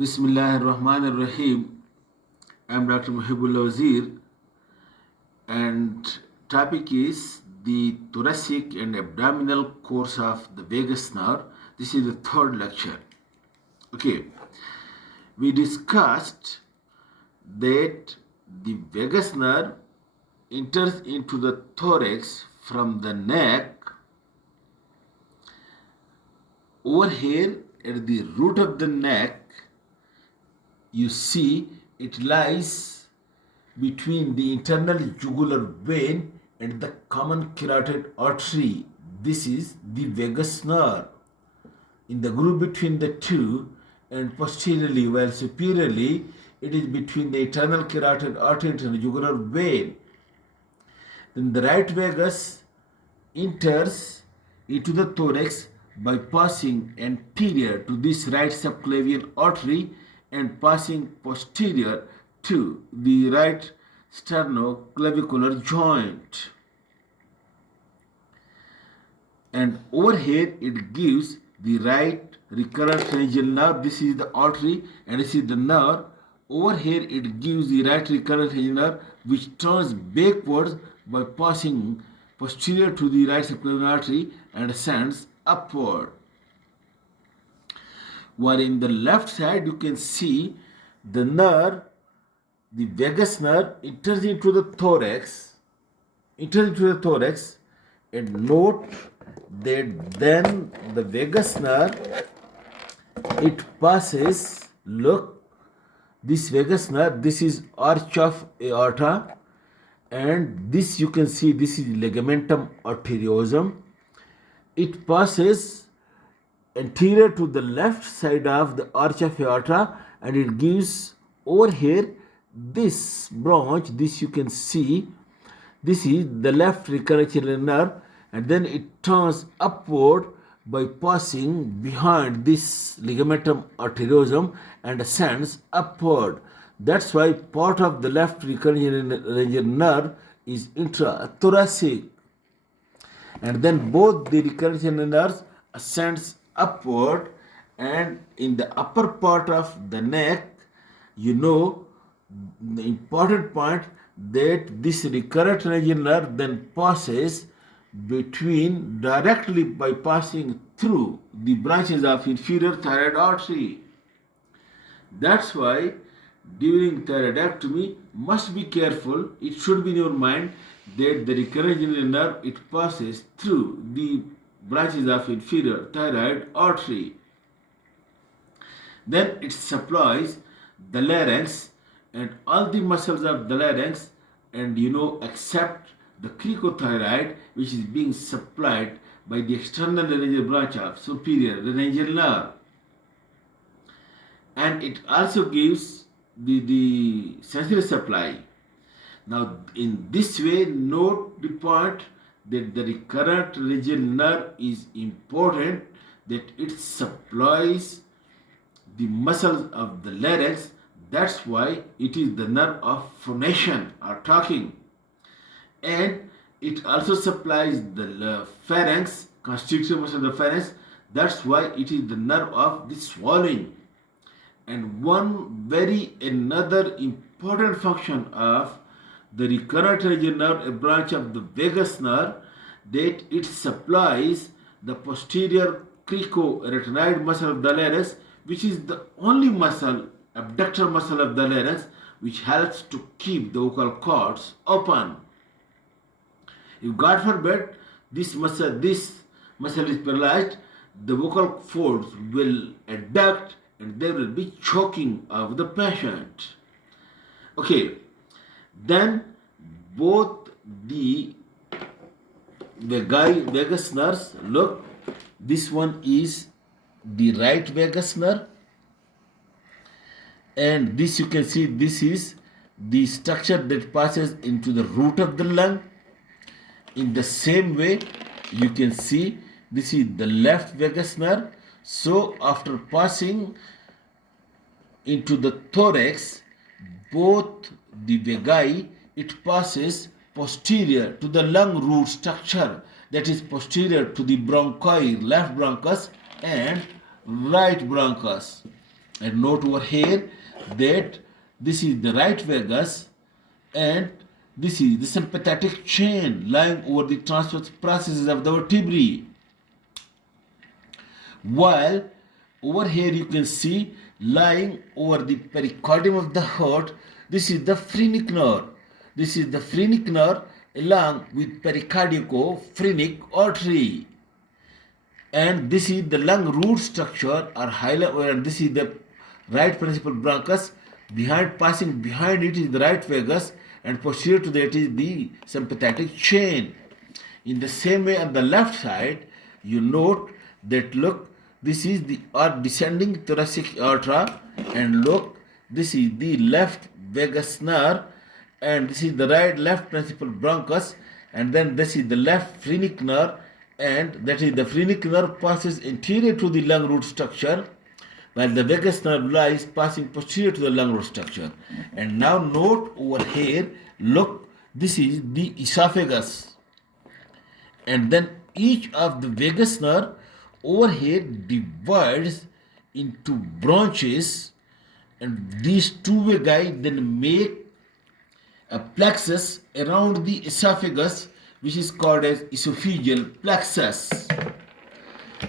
Bismillahirrahmanirrahim. I am Dr. Mohibullah Wazir, and topic is the thoracic and abdominal course of the vagus nerve. This is the third lecture. Okay, we discussed that the vagus nerve enters into the thorax from the neck. Over here at the root of the neck, you see it lies between the internal jugular vein and the common carotid artery. This is the vagus nerve. In the groove between the two and posteriorly, while superiorly, it is between the internal carotid artery and the jugular vein. Then the right vagus enters into the thorax by passing anterior to this right subclavian artery and passing posterior to the right sternoclavicular joint. And over here it gives the right recurrent pharyngeal nerve. This is the artery and this is the nerve. Over here it gives the right recurrent pharyngeal nerve, which turns backwards by passing posterior to the right subclavian artery and ascends upward. While in the left side you can see the nerve, the vagus nerve enters into the thorax, and note that then the vagus nerve, it passes, look, this vagus nerve, this is arch of aorta, and this you can see, this is ligamentum arteriosum. It passes anterior to the left side of the arch of aorta, and it gives over here this branch. This you can see, this is the left recurrent nerve, and then it turns upward by passing behind this ligamentum arteriosum and ascends upward. That's why part of the left recurrent nerve is intrathoracic, and then both the recurrent nerves ascends upward. And in the upper part of the neck, you know, the important point that this recurrent nerve then passes between, directly by passing through the branches of inferior thyroid artery. That's why during thyroidectomy must be careful. It should be in your mind that the recurrent nerve, it passes through the branches of inferior thyroid artery. Then it supplies the larynx and all the muscles of the larynx, and except the cricothyroid, which is being supplied by the external laryngeal branch of superior laryngeal nerve. And it also gives the sensory supply. Now, in this way, note the point that the recurrent laryngeal nerve is important, that it supplies the muscles of the larynx. That's why it is the nerve of phonation or talking. And it also supplies the pharynx, constrictive muscle of the pharynx. That's why it is the nerve of the swallowing. And another important function of the recurrent laryngeal nerve, a branch of the vagus nerve, that it supplies the posterior cricoarytenoid muscle of the larynx, which is the only muscle, abductor muscle of the larynx, which helps to keep the vocal cords open. If God forbid this muscle is paralyzed, the vocal folds will adduct and there will be choking of the patient. Okay, then both the vagus nerves, look, this one is the right vagus nerve, and this you can see, this is the structure that passes into the root of the lung. In the same way, you can see this is the left vagus nerve. So after passing into the thorax, both the vagi, it passes posterior to the lung root structure, that is posterior to the bronchi, left bronchus and right bronchus. And note over here that this is the right vagus and this is the sympathetic chain lying over the transverse processes of the vertebrae. While over here you can see lying over the pericardium of the heart, this is the phrenic nerve. This is the phrenic nerve along with pericardiaco-phrenic artery. And this is the lung root structure or and this is the right principal bronchus. Passing behind it is the right vagus, and posterior to that is the sympathetic chain. In the same way on the left side, you note that look, this is the descending thoracic aorta, and look, this is the left vagus nerve, and this is the left principal bronchus, and then this is the left phrenic nerve, and that is the phrenic nerve passes anterior to the lung root structure, while the vagus nerve lies passing posterior to the lung root structure. And now note over here, look, this is the esophagus, and then each of the vagus nerve over here divides into branches, and these two vagi then make a plexus around the esophagus, which is called as esophageal plexus.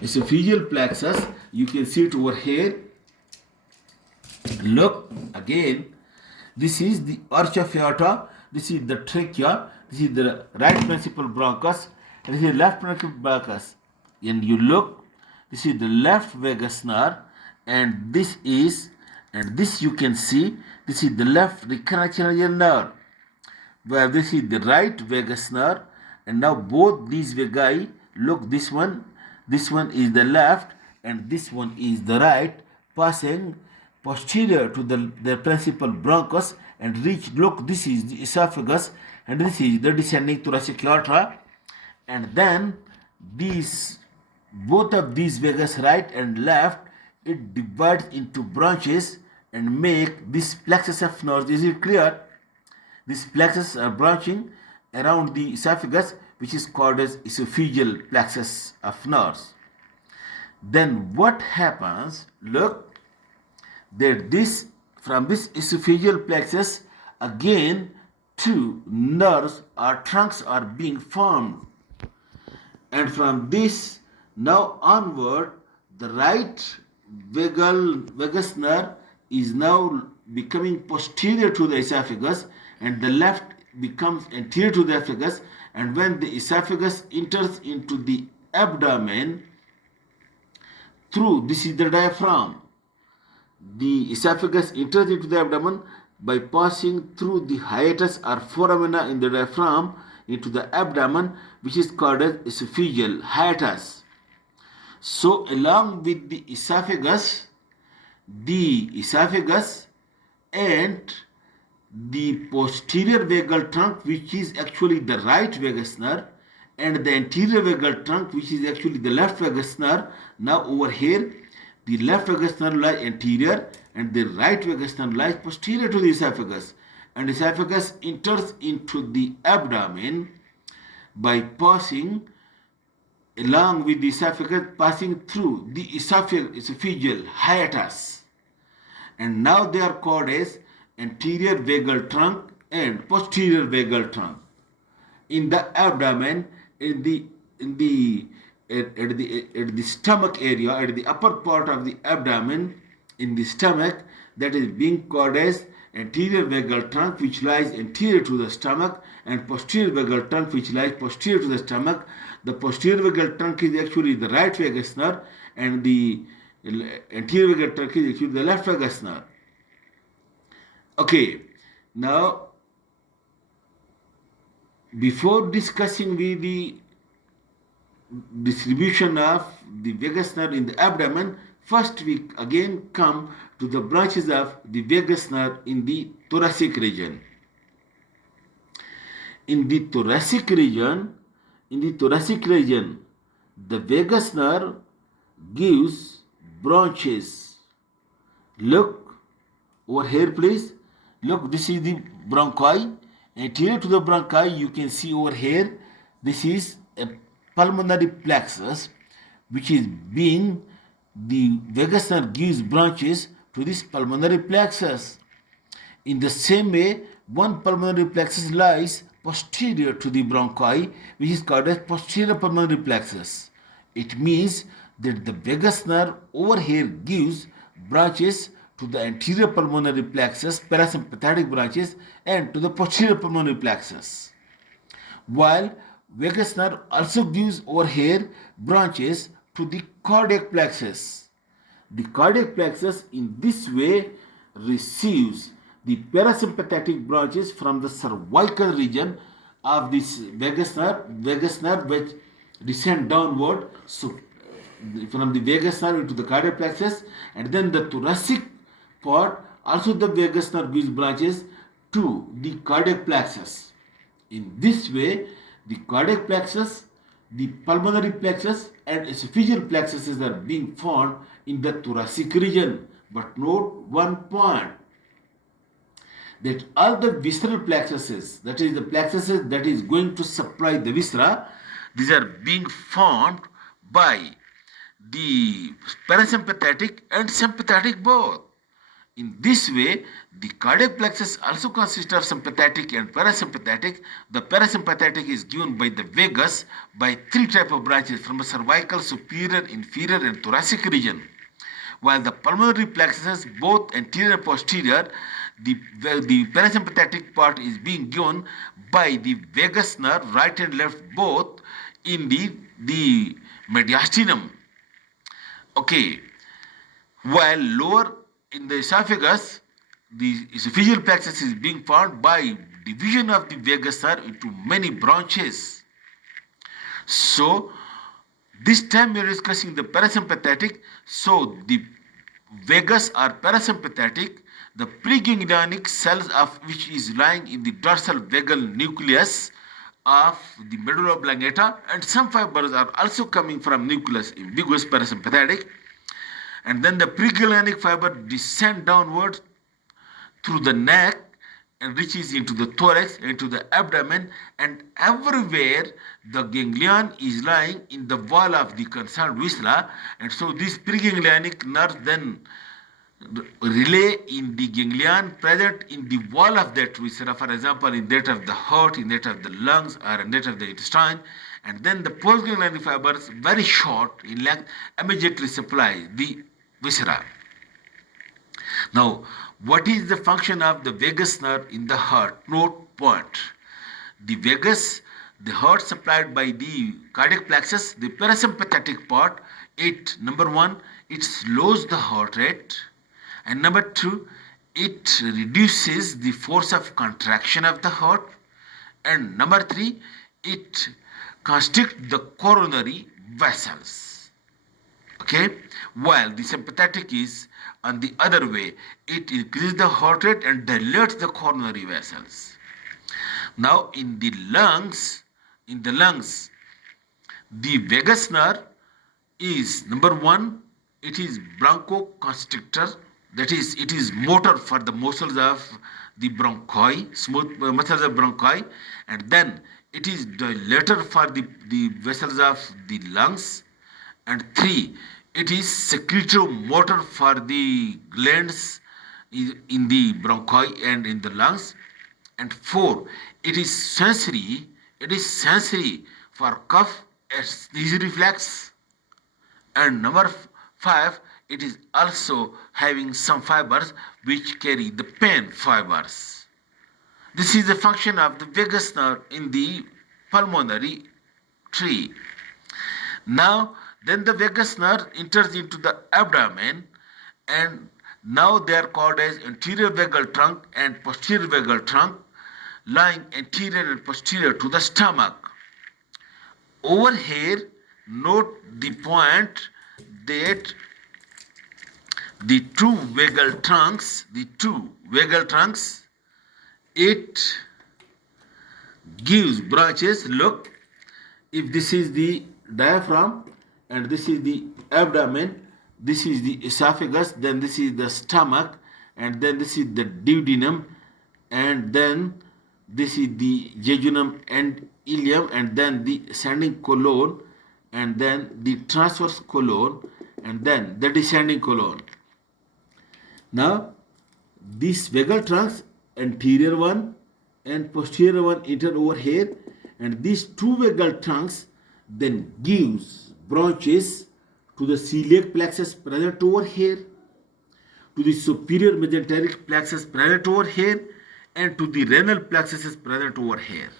Esophageal plexus, you can see it over here. Look again, this is the arch of aorta, this is the trachea, this is the right principal bronchus, and this is the left principal bronchus. And you look, this is the left vagus nerve, and this you can see, this is the left recurrential nerve, where this is the right vagus nerve. And now both these vagi, look, this one is the left and this one is the right, passing posterior to the principal bronchus and reach, look, this is the esophagus and this is the descending thoracic aorta. And then both of these vagus, right and left, it divides into branches and make this plexus of nerves. Is it clear? This plexus are branching around the esophagus, which is called as esophageal plexus of nerves. Then what happens, look, that from this esophageal plexus again two nerves or trunks are being formed, and from this now onward the right vagus nerve is now becoming posterior to the esophagus and the left becomes anterior to the esophagus. And when the esophagus enters into the abdomen through, this is the diaphragm, the esophagus enters into the abdomen by passing through the hiatus or foramina in the diaphragm into the abdomen, which is called as esophageal hiatus. So along with the esophagus and the posterior vagal trunk, which is actually the right vagus nerve, and the anterior vagal trunk, which is actually the left vagus nerve. Now over here, the left vagus nerve lies anterior and the right vagus nerve lies posterior to the esophagus. And esophagus enters into the abdomen by passing along with the esophagus, passing through the esophageal hiatus. And now they are called as anterior vagal trunk and posterior vagal trunk. In the abdomen, at the stomach area, at the upper part of the abdomen, in the stomach, that is being called as anterior vagal trunk, which lies anterior to the stomach, and posterior vagal trunk, which lies posterior to the stomach. The posterior vagal trunk is actually the right vagus nerve, and the anterior vagal trunk is actually the left vagus nerve. Okay, now before discussing the distribution of the vagus nerve in the abdomen, first we again come to the branches of the vagus nerve in the thoracic region. In the thoracic region, the vagus nerve gives branches. Look over here, please. Look, this is the bronchi. Anterior to the bronchi, you can see over here, this is a pulmonary plexus, which is being the vagus nerve gives branches to this pulmonary plexus. In the same way, one pulmonary plexus lies posterior to the bronchi, which is called as posterior pulmonary plexus. It means that the vagus nerve over here gives branches to the anterior pulmonary plexus, parasympathetic branches, and to the posterior pulmonary plexus. While vagus nerve also gives over here branches to the cardiac plexus. The cardiac plexus in this way receives the parasympathetic branches from the cervical region of this vagus nerve which descend downward, so from the vagus nerve into the cardiac plexus, and then the thoracic part also the vagus nerve gives branches to the cardiac plexus. In this way, the cardiac plexus, the pulmonary plexus, and esophageal plexuses are being found in the thoracic region. But note one point, that all the visceral plexuses, that is the plexuses that is going to supply the viscera, these are being formed by the parasympathetic and sympathetic both. In this way, the cardiac plexus also consists of sympathetic and parasympathetic. The parasympathetic is given by the vagus by three types of branches from the cervical, superior, inferior, and thoracic region. While the pulmonary plexuses, both anterior and posterior, the parasympathetic part is being given by the vagus nerve, right and left both, in the mediastinum. Okay, while lower in the esophagus, the esophageal plexus is being formed by division of the vagus nerve into many branches. So, this time we are discussing the parasympathetic. So, the vagus are parasympathetic. The preganglionic cells of which is lying in the dorsal vagal nucleus of the medulla oblongata, and some fibers are also coming from nucleus ambiguous parasympathetic. And then the preganglionic fiber descend downward through the neck and reaches into the thorax, into the abdomen, and everywhere the ganglion is lying in the wall of the concerned viscera, and so this preganglionic nerve then relay in the ganglion present in the wall of that viscera, for example in that of the heart, in that of the lungs, or in that of the intestine, and then the postganglionic fibers, very short in length, immediately supply the viscera. Now, what is the function of the vagus nerve in the heart? Note point. The vagus, the heart supplied by the cardiac plexus, the parasympathetic part, it, number one, it slows the heart rate, and number two, it reduces the force of contraction of the heart, and number three, it constricts the coronary vessels. Okay, while the sympathetic is on the other way, it increases the heart rate and dilates the coronary vessels. Now in the lungs, the vagus nerve is, number one, it is bronchoconstrictor, that is, it is motor for the muscles of the bronchi, smooth muscles of bronchi, and then it is dilator for the vessels of the lungs, and three, it is secretomotor for the glands in the bronchi and in the lungs, and four, it is sensory for cough and sneeze reflex, and number five, it is also having some fibers which carry the pain fibers. This is the function of the vagus nerve in the pulmonary tree. Now, then the vagus nerve enters into the abdomen, and now they are called as anterior vagal trunk and posterior vagal trunk, lying anterior and posterior to the stomach. Over here, note the point that the two vagal trunks, it gives branches. Look, if this is the diaphragm and this is the abdomen, this is the esophagus, then this is the stomach, and then this is the duodenum, and then this is the jejunum and ileum, and then the ascending colon, and then the transverse colon, and then the descending colon. Now, these vagal trunks, anterior one and posterior one, enter over here, and these two vagal trunks then gives branches to the celiac plexus present over here, to the superior mesenteric plexus present over here, and to the renal plexus present over here.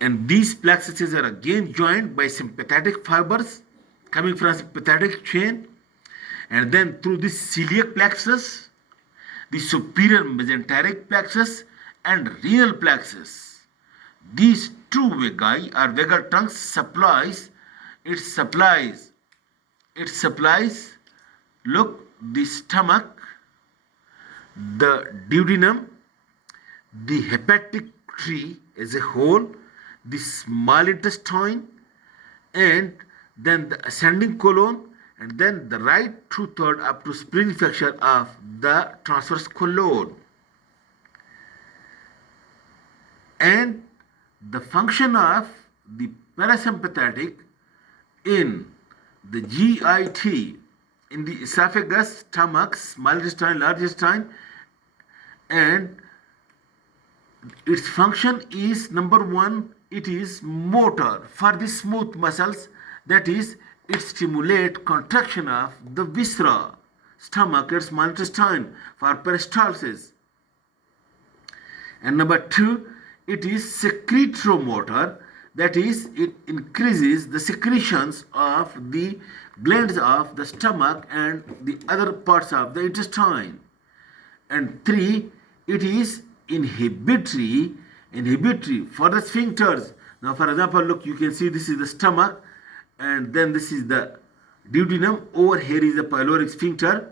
And these plexuses are again joined by sympathetic fibers coming from sympathetic chain, and then through this celiac plexus, the superior mesenteric plexus and renal plexus. These two vagi or vagal trunks supplies, look, the stomach, the duodenum, the hepatic tree as a whole, the small intestine, and then the ascending colon, and then the right two-third up to spleen flexure of the transverse colon. And the function of the parasympathetic in the GIT, in the esophagus, stomach, small intestine, large intestine, and its function is number one, it is motor for the smooth muscles, that is, it stimulates contraction of the viscera, stomach and small intestine for peristalsis. And number two, it is secretomotor, that is, it increases the secretions of the glands of the stomach and the other parts of the intestine. And three, it is inhibitory for the sphincters. Now, for example, look, you can see this is the stomach, and then this is the duodenum. Over here is the pyloric sphincter.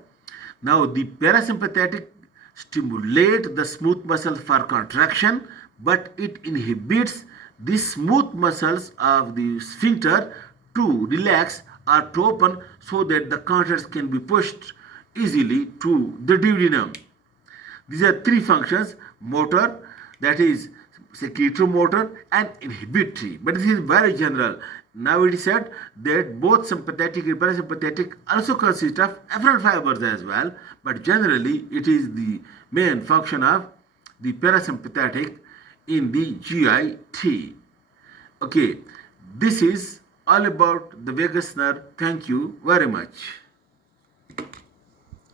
Now, the parasympathetic stimulate the smooth muscles for contraction, but it inhibits the smooth muscles of the sphincter to relax or to open, so that the contents can be pushed easily to the duodenum. These are three functions: motor, that is secretomotor, and inhibitory. But this is very general. Now it is said that both sympathetic and parasympathetic also consist of afferent fibers as well, but generally it is the main function of the parasympathetic in the GIT. Okay, this is all about the vagus nerve. Thank you very much.